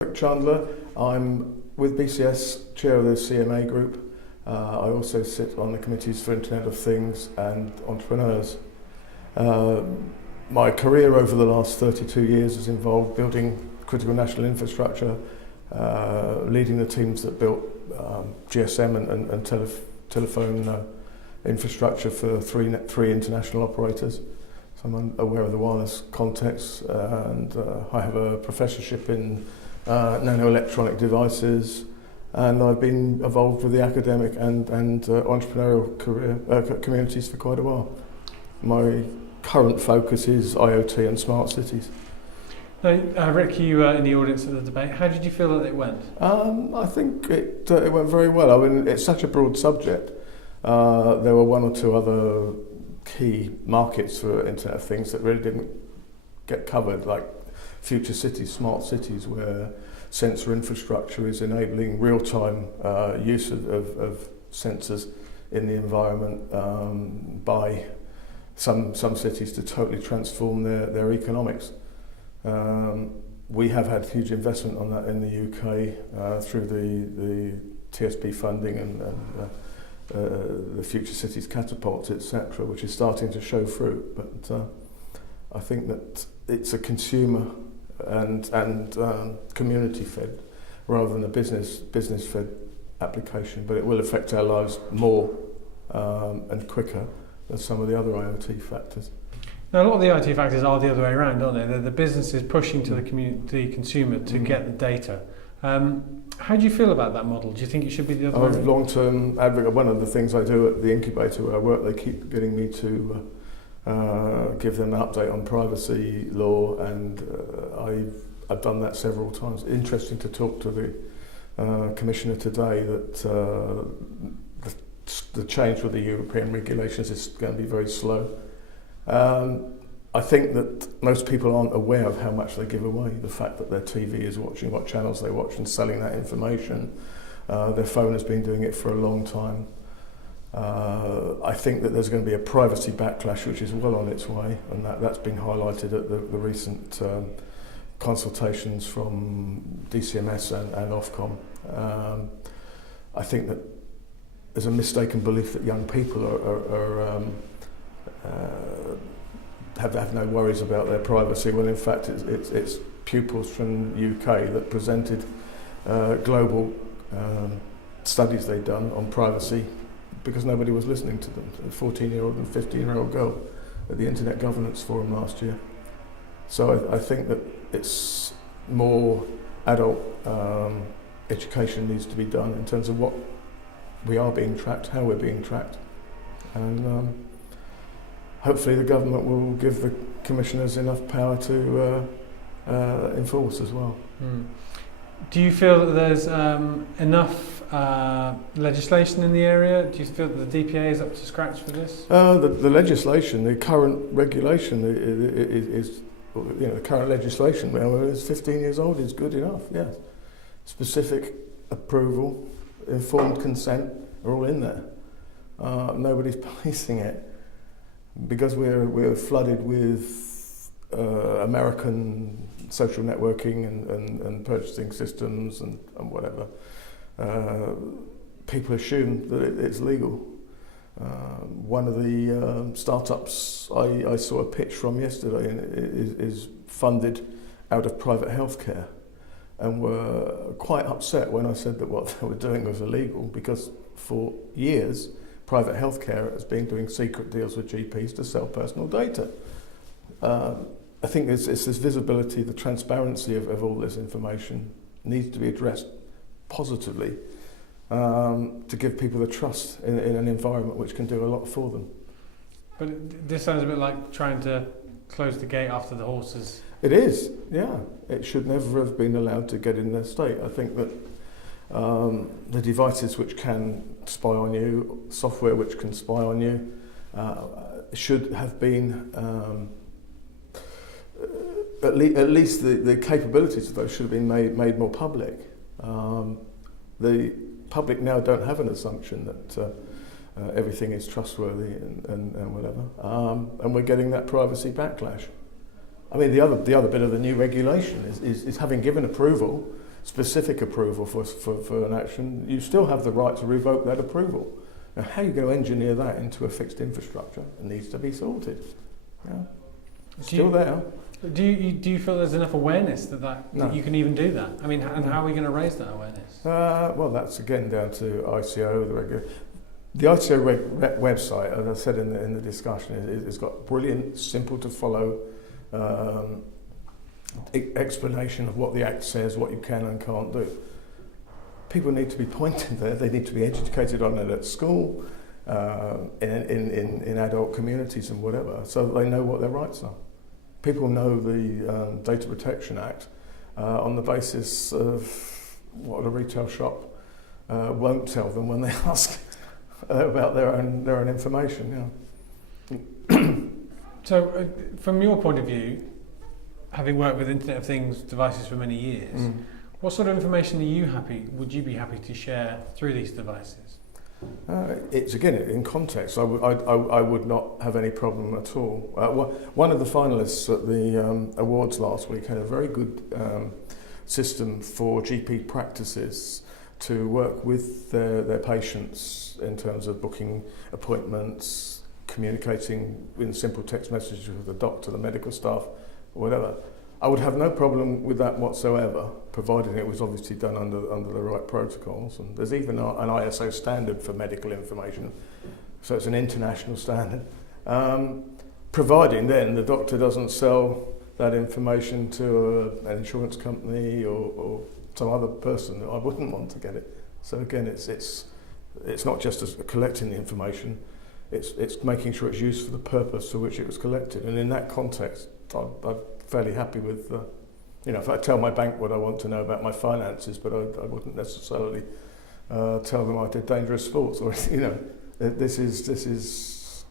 Rick Chandler. I'm with BCS, chair of the CMA group. I also sit on the committees for Internet of Things and Entrepreneurs. My career over the last 32 years has involved building critical national infrastructure, leading the teams that built GSM and telephone infrastructure for three international operators. So I'm aware of the wireless context, and I have a professorship in nano-electronic devices, and I've been involved with the academic and entrepreneurial communities for quite a while. My current focus is IoT and smart cities. Now, Rick, you were in the audience at the debate. How did you feel that it went? I think it went very well. I mean, it's such a broad subject. There were one or two other key markets for Internet of Things that really didn't get covered, like future cities, smart cities, where sensor infrastructure is enabling real-time use of sensors in the environment by some cities to totally transform their economics. We have had huge investment on that in the UK through the TSP funding and the Future Cities Catapult, etc., which is starting to show fruit. But I think that it's a consumer and community-fed rather than a business-fed application, but it will affect our lives more and quicker than some of the other IoT factors. Now, a lot of the IoT factors are the other way around, aren't they? They're the businesses pushing to the consumer to get the data. How do you feel about that model? Do you think it should be the other way around? I'm a long-term advocate. One of the things I do at the incubator where I work, they keep getting me to give them an update on privacy law, and I've done that several times. Interesting to talk to the Commissioner today that the change with the European regulations is going to be very slow. I think that most people aren't aware of how much they give away. The fact that their TV is watching what channels they watch and selling that information. Their phone has been doing it for a long time. I think that there's going to be a privacy backlash which is well on its way, and that's been highlighted at the recent consultations from DCMS and Ofcom. I think that there's a mistaken belief that young people have no worries about their privacy. Well, in fact, it's pupils from UK that presented global studies they'd done on privacy because nobody was listening to them. A 14-year-old and 15-year-old girl at the Internet Governance Forum last year. So I think that it's more adult education needs to be done in terms of what we are being tracked, how we're being tracked, and hopefully the government will give the commissioners enough power to enforce as well. Do you feel that there's enough legislation in the area? Do you feel that the DPA is up to scratch for this? The legislation, the current regulation is the current legislation, it's 15 years old, is good enough, yes. Specific approval, informed consent are all in there. Nobody's policing it. Because we're flooded with American social networking and purchasing systems and whatever, people assume that it's legal. One of the startups I saw a pitch from yesterday is funded out of private healthcare, and were quite upset when I said that what they were doing was illegal, because for years private healthcare has been doing secret deals with GPs to sell personal data. I think it's this visibility, the transparency of all this information needs to be addressed positively to give people the trust in an environment which can do a lot for them. But this sounds a bit like trying to close the gate after the horses. It is, yeah. It should never have been allowed to get in their state. I think that the devices which can spy on you, software which can spy on you, should have been, at least the capabilities of those should have been made more public. The public now don't have an assumption that everything is trustworthy and whatever, and we're getting that privacy backlash. I mean, the other bit of the new regulation is having given approval specific approval for an action, you still have the right to revoke that approval. Now, how are you going to engineer that into a fixed infrastructure? It needs to be sorted. Yeah. Still there. Do you feel there's enough awareness No. that you can even do that? I mean, and how are we going to raise that awareness? Well, that's again down to ICO. The ICO website, as I said in the discussion, it's got brilliant, simple to follow explanation of what the Act says, what you can and can't do. People need to be pointed there. They need to be educated on it at school, in adult communities and whatever, so that they know what their rights are. People know the Data Protection Act on the basis of what a retail shop won't tell them when they ask about their own information. Yeah. So, from your point of view, having worked with Internet of Things devices for many years, what sort of information would you be happy to share through these devices? It's again in context. I would not have any problem at all. One of the finalists at the awards last week had a very good system for GP practices to work with their patients in terms of booking appointments, communicating in simple text messages with the doctor, the medical staff, or whatever. I would have no problem with that whatsoever, provided it was obviously done under the right protocols. And there's even an ISO standard for medical information, so it's an international standard. Providing then the doctor doesn't sell that information to an insurance company or some other person that I wouldn't want to get it. So again, it's not just as collecting the information; it's making sure it's used for the purpose for which it was collected. And in that context, I'm fairly happy with, if I tell my bank what I want to know about my finances, but I wouldn't necessarily tell them I did dangerous sports, or this is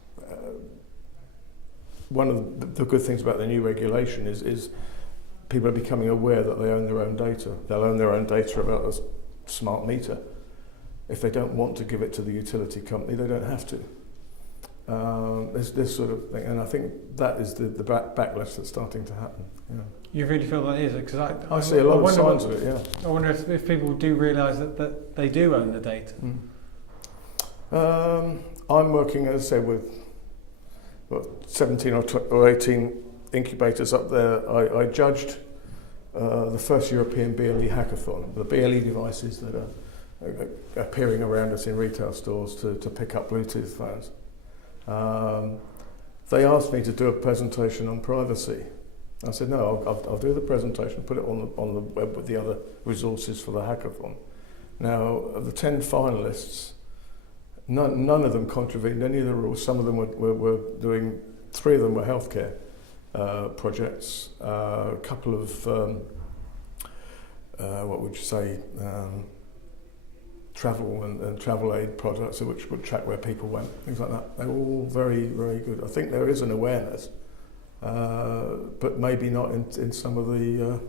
one of the good things about the new regulation is people are becoming aware that they own their own data. They'll own their own data about a smart meter. If they don't want to give it to the utility company, they don't have to. There's this sort of thing, and I think that is the backlash that's starting to happen. Yeah. You really feel that is? Because I see a lot of signs of it. Yeah. I wonder if people do realise that they do own the data. I'm working, as I said, with 17 or 18 incubators up there. I judged the first European BLE hackathon, the BLE devices that are appearing around us in retail stores to pick up Bluetooth phones. They asked me to do a presentation on privacy. I said, no, I'll do the presentation, put it on the web with the other resources for the hackathon. Now, of the 10 finalists, none of them contravened any of the rules. Some of them were doing, 3 of them were healthcare projects, a couple of, what would you say, travel and travel aid products which would track where people went, things like that. They were all very, very good. I think there is an awareness, but maybe not in some of the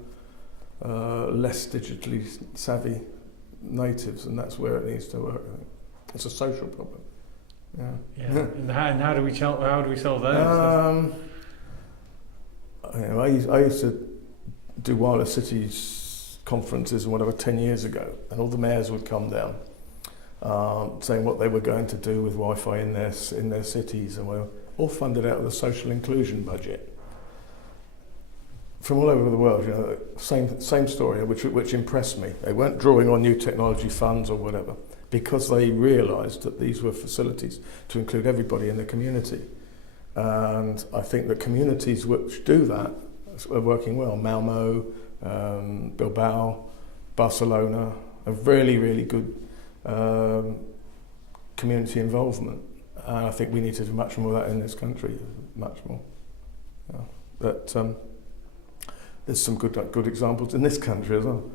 less digitally savvy natives, and that's where it needs to work. I think it's a social problem. Yeah. And how do we solve those? I used to do Wireless Cities conferences and whatever 10 years ago, and all the mayors would come down saying what they were going to do with Wi-Fi in their cities, and we're all funded out of the social inclusion budget from all over the world. Same story, which impressed me. They weren't drawing on new technology funds or whatever, because they realised that these were facilities to include everybody in the community. And I think the communities which do that are working well. Malmo, Bilbao, Barcelona, a really, really good community involvement. And I think we need to do much more of that in this country, much more. Yeah. But there's some good examples in this country as well.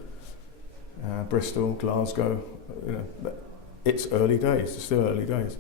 Bristol, Glasgow, it's early days, it's still early days.